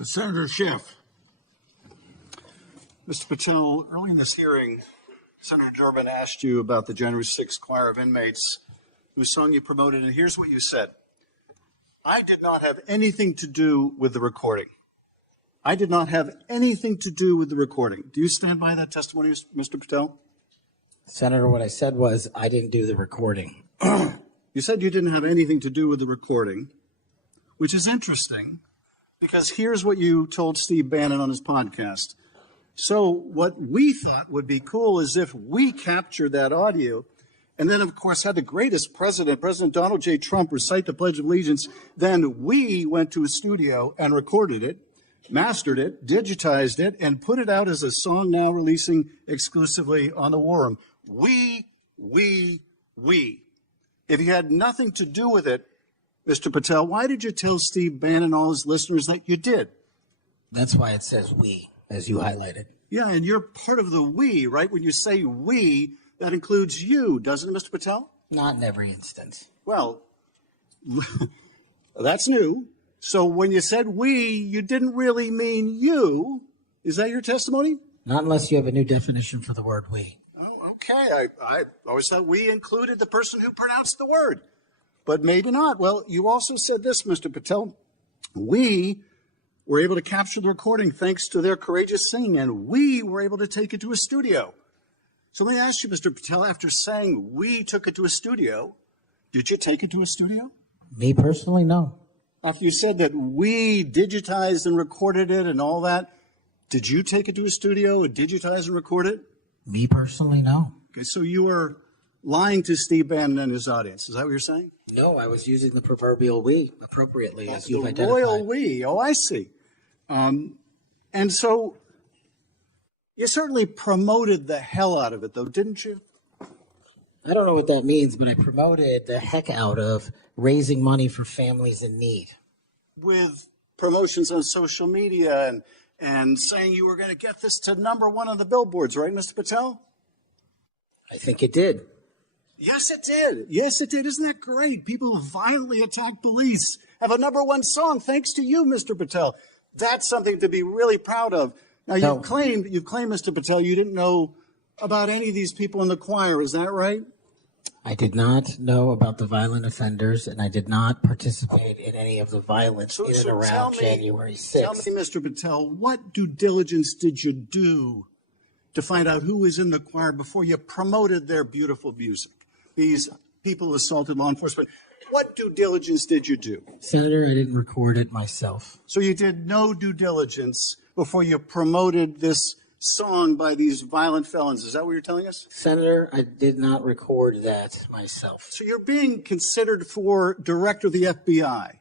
Senator Schiff. Mr. Patel, early in this hearing, Senator Durbin asked you about the January 6th choir of inmates whose song you promoted, and here's what you said. I did not have anything to do with the recording. I did not have anything to do with the recording. Do you stand by that testimony, Mr. Patel? Senator, what I said was I didn't do the recording. You said you didn't have anything to do with the recording, which is interesting because here's what you told Steve Bannon on his podcast. So what we thought would be cool is if we captured that audio and then, of course, had the greatest president, President Donald J. Trump, recite the Pledge of Allegiance. Then we went to a studio and recorded it, mastered it, digitized it, and put it out as a song now releasing exclusively on the War Room. We. If you had nothing to do with it, Mr. Patel, why did you tell Steve Bannon and all his listeners that you did? That's why it says we, as you highlighted. Yeah, and you're part of the we, right? When you say we, that includes you, doesn't it, Mr. Patel? Not in every instance. Well, that's new. So when you said we, you didn't really mean you. Is that your testimony? Not unless you have a new definition for the word we. Oh, okay. I always thought we included the person who pronounced the word, but maybe not. Well, you also said this, Mr. Patel. We were able to capture the recording thanks to their courageous singing, and we were able to take it to a studio. So let me ask you, Mr. Patel, after saying we took it to a studio, did you take it to a studio? Me personally, no. After you said that we digitized and recorded it and all that, did you take it to a studio and digitize and record it? Me personally, no. Okay, so you were lying to Steve Bannon and his audience. Is that what you're saying? No, I was using the proverbial we appropriately, as you've identified. The royal we. Oh, I see. And so you certainly promoted the hell out of it, though, didn't you? I don't know what that means, but I promoted the heck out of raising money for families in need. With promotions on social media and saying you were going to get this to #1 on the billboards, right, Mr. Patel? I think it did. Yes, it did. Yes, it did. Isn't that great? People who violently attack police have a #1 song thanks to you, Mr. Patel. That's something to be really proud of. Now, you've claimed, Mr. Patel, you didn't know about any of these people in the choir. Is that right? I did not know about the violent offenders, and I did not participate in any of the violence in and around January 6th. Tell me, Mr. Patel, what due diligence did you do to find out who was in the choir before you promoted their beautiful music? These people who assaulted law enforcement. What due diligence did you do? Senator, I didn't record it myself. So you did no due diligence before you promoted this song by these violent felons. Is that what you're telling us? Senator, I did not record that myself. So you're being considered for director of the FBI.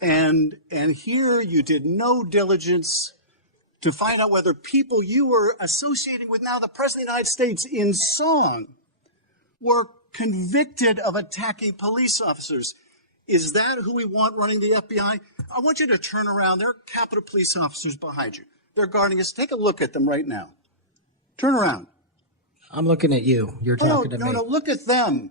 And here you did no diligence to find out whether people you were associating with now the President of the United States in song were convicted of attacking police officers. Is that who we want running the FBI? I want you to turn around. There are Capitol Police officers behind you. They're guarding us. Take a look at them right now. Turn around. I'm looking at you. You're talking to me. No, look at them.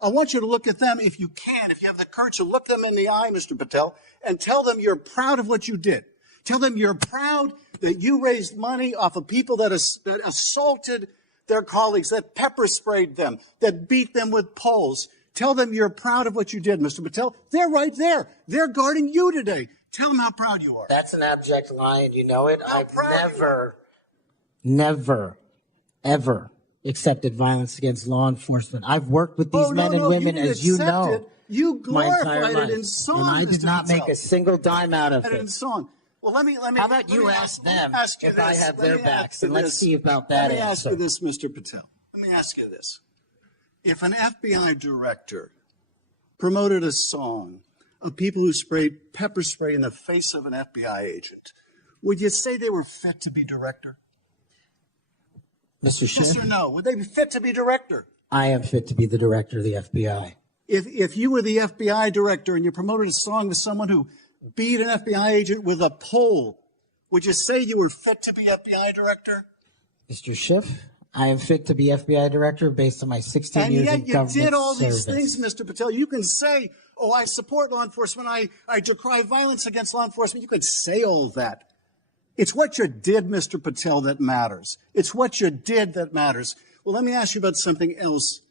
I want you to look at them if you can, if you have the courage to look them in the eye, Mr. Patel, and tell them you're proud of what you did. Tell them you're proud that you raised money off of people that assaulted their colleagues, that pepper sprayed them, that beat them with poles. Tell them you're proud of what you did, Mr. Patel. They're right there. They're guarding you today. Tell them how proud you are. That's an abject lie, and you know it. I've never, ever accepted violence against law enforcement. I've worked with these men and women, as you know, you glorified it in song, and I did not make a single dime out of it. In song. Well, let me. How about you ask them if I have their backs, and let's see about that. Let me ask you this, Mr. Patel. Let me ask you this: if an FBI director promoted a song of people who sprayed pepper spray in the face of an FBI agent, would you say they were fit to be director? Mr. Schiff? Yes or no? Would they be fit to be director? I am fit to be the director of the FBI. If you were the FBI director and you promoted a song with someone who beat an FBI agent with a pole, would you say you were fit to be FBI director? Mr. Schiff, I am fit to be FBI director based on my 16 And years yet in you government did all service. these things, Mr. Patel. You can say, oh, I support law enforcement. I decry violence against law enforcement. You could say all that. It's what you did, Mr. Patel, that matters. It's what you did that matters. Well, let me ask you about something else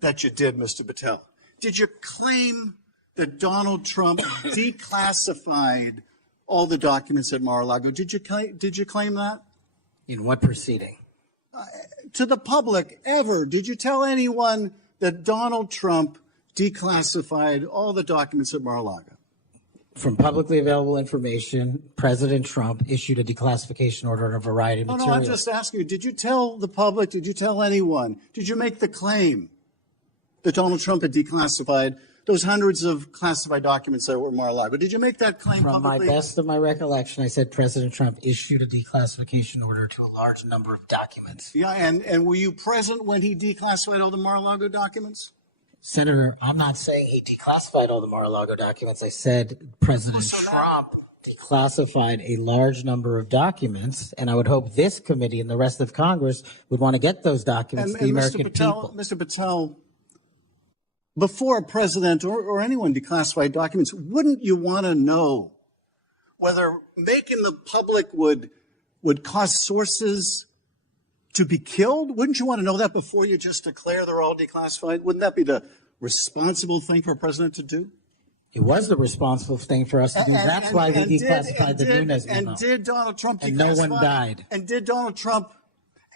that you did, Mr. Patel. Did you claim that Donald Trump declassified all the documents at Mar-a-Lago? Did you claim that? In what proceeding? To the public, ever? Did you tell anyone that Donald Trump declassified all the documents at Mar-a-Lago? From publicly available information, President Trump issued a declassification order on a variety of materials. No, I'm just asking you, did you tell the public, did you tell anyone, did you make the claim that Donald Trump had declassified those hundreds of classified documents that were at Mar-a-Lago? Did you make that claim publicly? From my best of my recollection, I said President Trump issued a declassification order to a large number of documents. Yeah, and were you present when he declassified all the Mar-a-Lago documents? Senator, I'm not saying he declassified all the Mar-a-Lago documents. I said President Trump declassified a large number of documents, and I would hope this committee and the rest of Congress would want to get those documents to the American people. Mr. Patel, before a president or anyone declassified documents, wouldn't you want to know whether making the public would cause sources to be killed? Wouldn't you want to know that before you just declare they're all declassified? Wouldn't that be the responsible thing for a president to do? It was the responsible thing for us to do. That's why we declassified the Nunes memo. And did Donald Trump declassify? And no one died. And did Donald Trump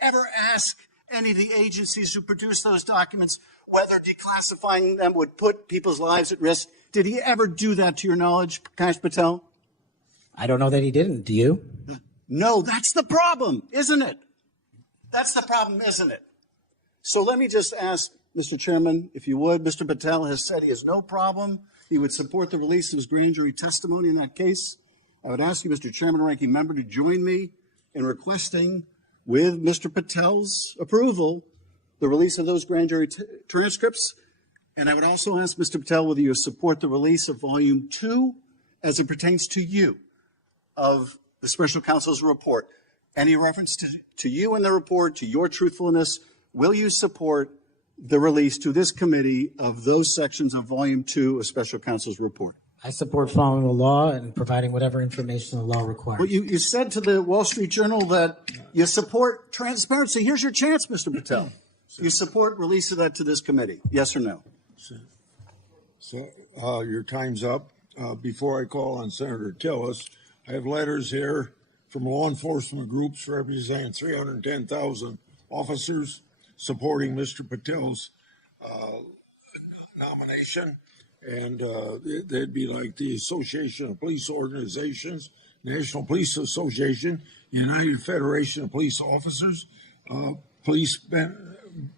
ever ask any of the agencies who produced those documents whether declassifying them would put people's lives at risk? Did he ever do that, to your knowledge, Kash Patel? I don't know that he didn't. Do you? No, that's the problem, isn't it? That's the problem, isn't it? So let me just ask, Mr. Chairman, if you would, Mr. Patel has said he has no problem. He would support the release of his grand jury testimony in that case. I would ask you, Mr. Chairman, ranking member, to join me in requesting, with Mr. Patel's approval, the release of those grand jury transcripts. And I would also ask Mr. Patel whether you support the release of Volume 2 as it pertains to you of the special counsel's report. Any reference to you in the report, to your truthfulness, will you support the release to this committee of those sections of Volume 2 of special counsel's report? I support following the law and providing whatever information the law requires. Well, you said to the Wall Street Journal that you support transparency. Here's your chance, Mr. Patel. You support release of that to this committee, yes or no? So your time's up. Before I call on Senator Tillis, I have letters here from law enforcement groups representing 310,000 officers supporting Mr. Patel's nomination. And they'd be like the Association of Police Organizations, National Police Association, United Federation of Police Officers, Police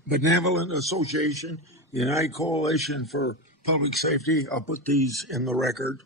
Benevolent Association, United Coalition for Public Safety. I'll put these in the record.